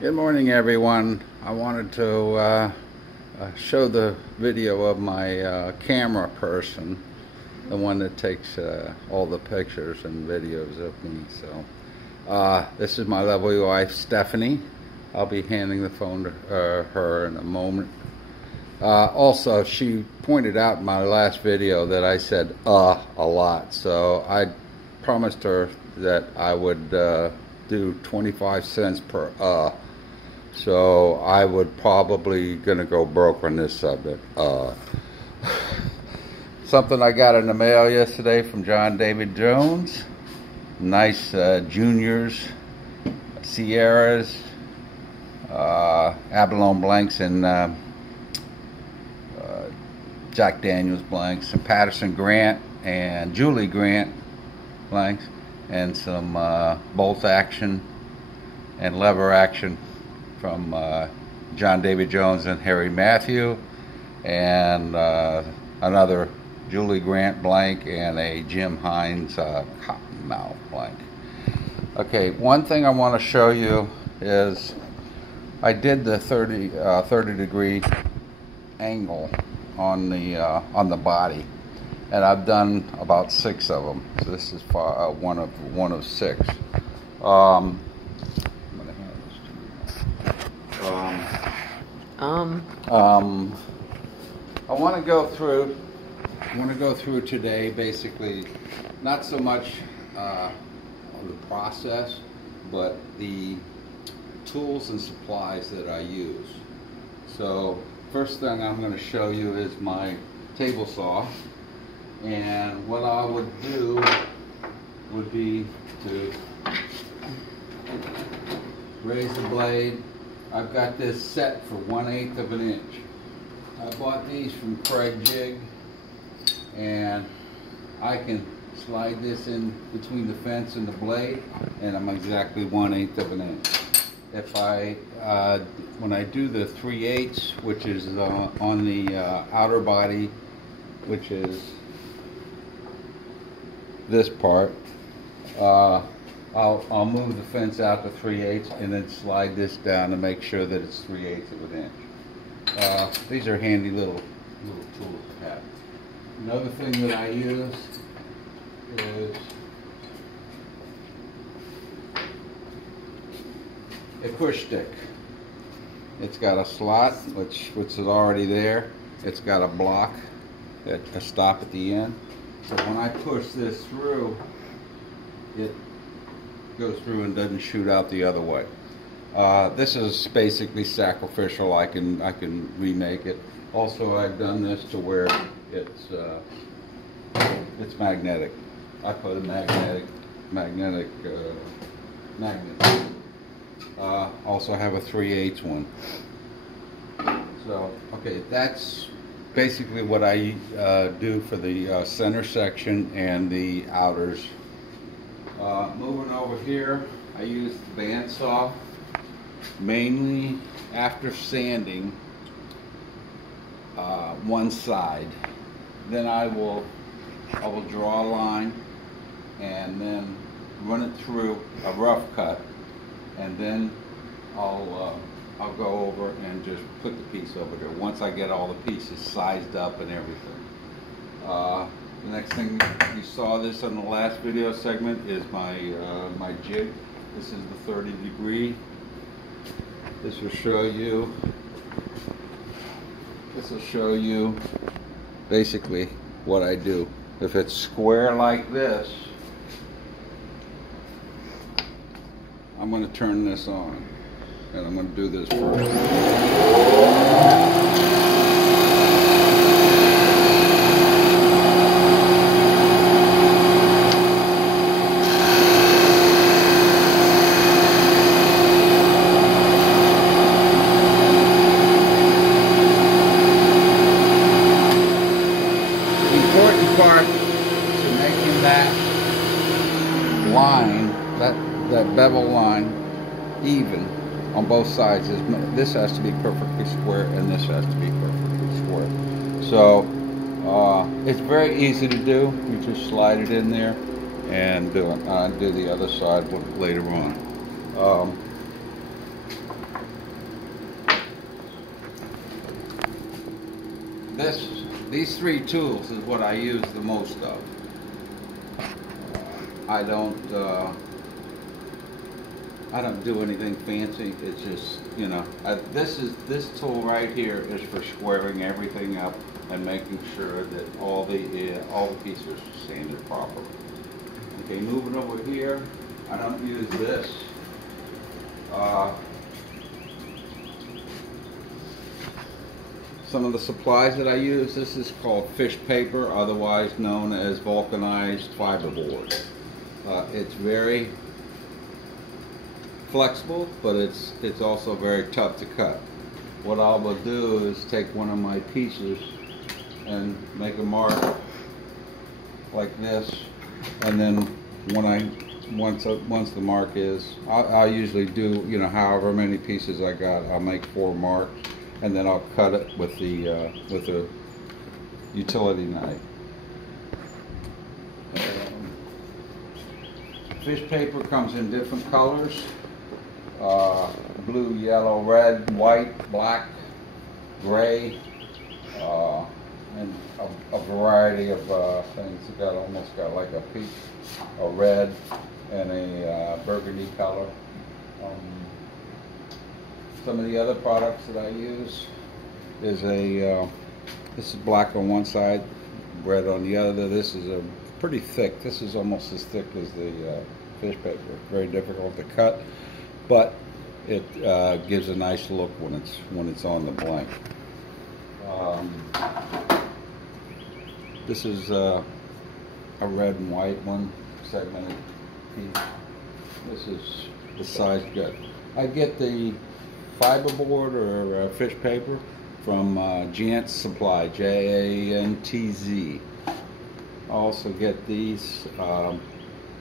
Good morning, everyone. I wanted to show the video of my camera person, the one that takes all the pictures and videos of me. So this is my lovely wife, Stephanie. I'll be handing the phone to her in a moment. Also, she pointed out in my last video that I said a lot, so I promised her that I would do 25 cents per so I would probably gonna go broke on this subject. Something I got in the mail yesterday from John David Jones. Nice Juniors, Sierras, Abalone Blanks, and Jack Daniels Blanks, some Patterson Grant and Julie Grant Blanks, and some bolt action and lever action from John David Jones and Harry Matthew, and another Julie Grant blank and a Jim Hines Cottonmouth blank. Okay, one thing I want to show you is I did the 30 degree angle on the body, and I've done about 6 of them. So this is one of 6. I want to go through today, basically, not so much the process, but the tools and supplies that I use. So first thing I'm going to show you is my table saw, and what I would do would be to raise the blade. I've got this set for 1/8 of an inch. I bought these from Craig Jig, and I can slide this in between the fence and the blade, and I'm exactly 1/8 of an inch. If when I do the 3/8, which is on the outer body, which is this part, I'll move the fence out to 3/8 and then slide this down to make sure that it's 3/8 of an inch. These are handy little tools to have. Another thing that I use is a push stick. It's got a slot which is already there. It's got a block, a stop at the end. So when I push this through, it goes through and doesn't shoot out the other way. This is basically sacrificial. I can remake it. Also, I've done this to where it's magnetic. I put a magnet. Also have a 3/8 one. So okay, that's basically what I do for the center section and the outers. Moving over here, I use the bandsaw mainly after sanding one side. Then I will draw a line and then run it through a rough cut, and then I'll go over and just put the piece over there once I get all the pieces sized up and everything. The next thing, you saw this on the last video segment, is my jig. This is the 30 degree. This will show you basically what I do. If it's square like this, I'm going to turn this on, and I'm going to do this first. Part to making that line, that bevel line, even on both sides is this has to be perfectly square and this has to be perfectly square. So it's very easy to do. You just slide it in there and do it. I'll do the other side later on. these three tools is what I use the most of. I don't do anything fancy. It's just, you know, this tool right here is for squaring everything up and making sure that all the pieces are sanded properly. Okay, moving over here, I don't use this. Some of the supplies that I use, this is called fish paper, otherwise known as vulcanized fiberboard. It's very flexible, but it's also very tough to cut. What I will do is take one of my pieces and make a mark like this, and then once the mark is, I'll usually do, you know, however many pieces I got, I'll make 4 marks, and then I'll cut it with a utility knife. Fish paper comes in different colors: blue, yellow, red, white, black, gray, and a variety of things. It almost got like a peach, a red, and a burgundy color. Some of the other products that I use is this is black on one side, red on the other. This is a pretty thick. This is almost as thick as the fish paper. Very difficult to cut, but it gives a nice look when it's on the blank. This is a red and white one, segmented piece. This is the size good. I get the fiberboard or fish paper from Jantz Supply, Jantz. I also get these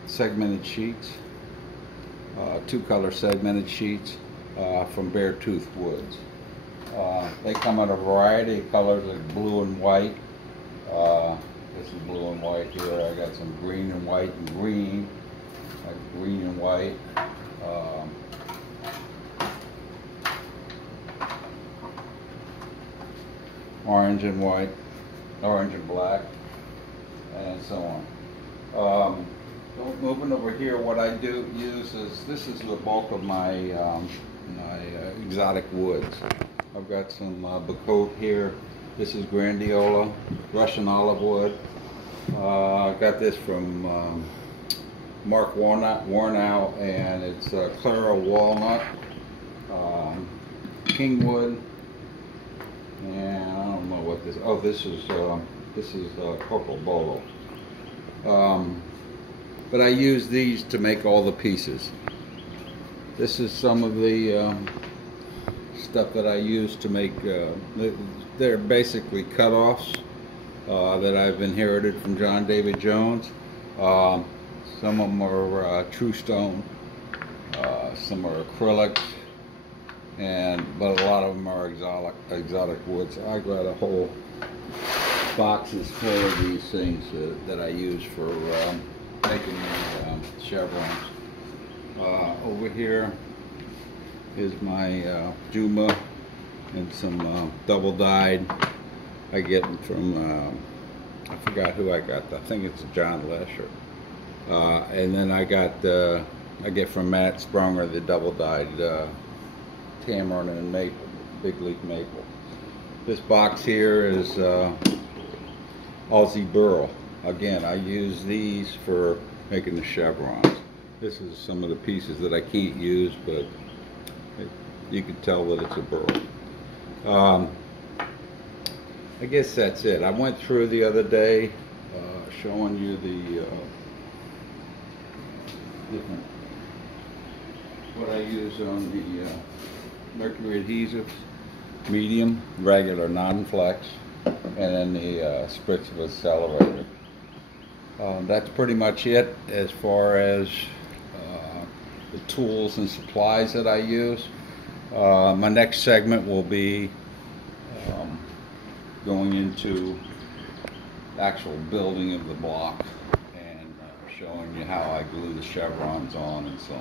segmented sheets, 2-color segmented sheets from Beartooth Woods. They come in a variety of colors, like blue and white. This is blue and white here. I got some green and white and green, like green and white. Orange and white, orange and black, and so on. Moving over here, what I do use is, this is the bulk of my exotic woods. I've got some Bacote here. This is Grandiola, Russian olive wood. I got this from Mark Warnow, and it's Clara walnut, Kingwood, and I don't know what this. Oh, this is Coco Bolo. But I use these to make all the pieces. This is some of the stuff that I use to make. They're basically cut-offs that I've inherited from John David Jones. Some of them are true stone, some are acrylics, but a lot of them are exotic woods. I got a whole boxes full of these things that I use for making the chevrons. Over here is my Juma and some double dyed. I get them from I forgot who I got. I think it's John Lesher. And then I get from Matt Sprunger the double dyed tamarind and maple, big leaf maple. This box here is Aussie burl. Again, I use these for making the chevrons. This is some of the pieces that I can't use, but you can tell that it's a burl. I guess that's it. I went through the other day showing you the different, what I use on the mercury adhesives: medium, regular, non-flex, and then the spritz of accelerator. That's pretty much it as far as the tools and supplies that I use. My next segment will be going into actual building of the block and showing you how I glue the chevrons on and so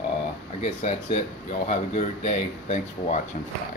on. I guess that's it. Y'all have a good day. Thanks for watching. Bye.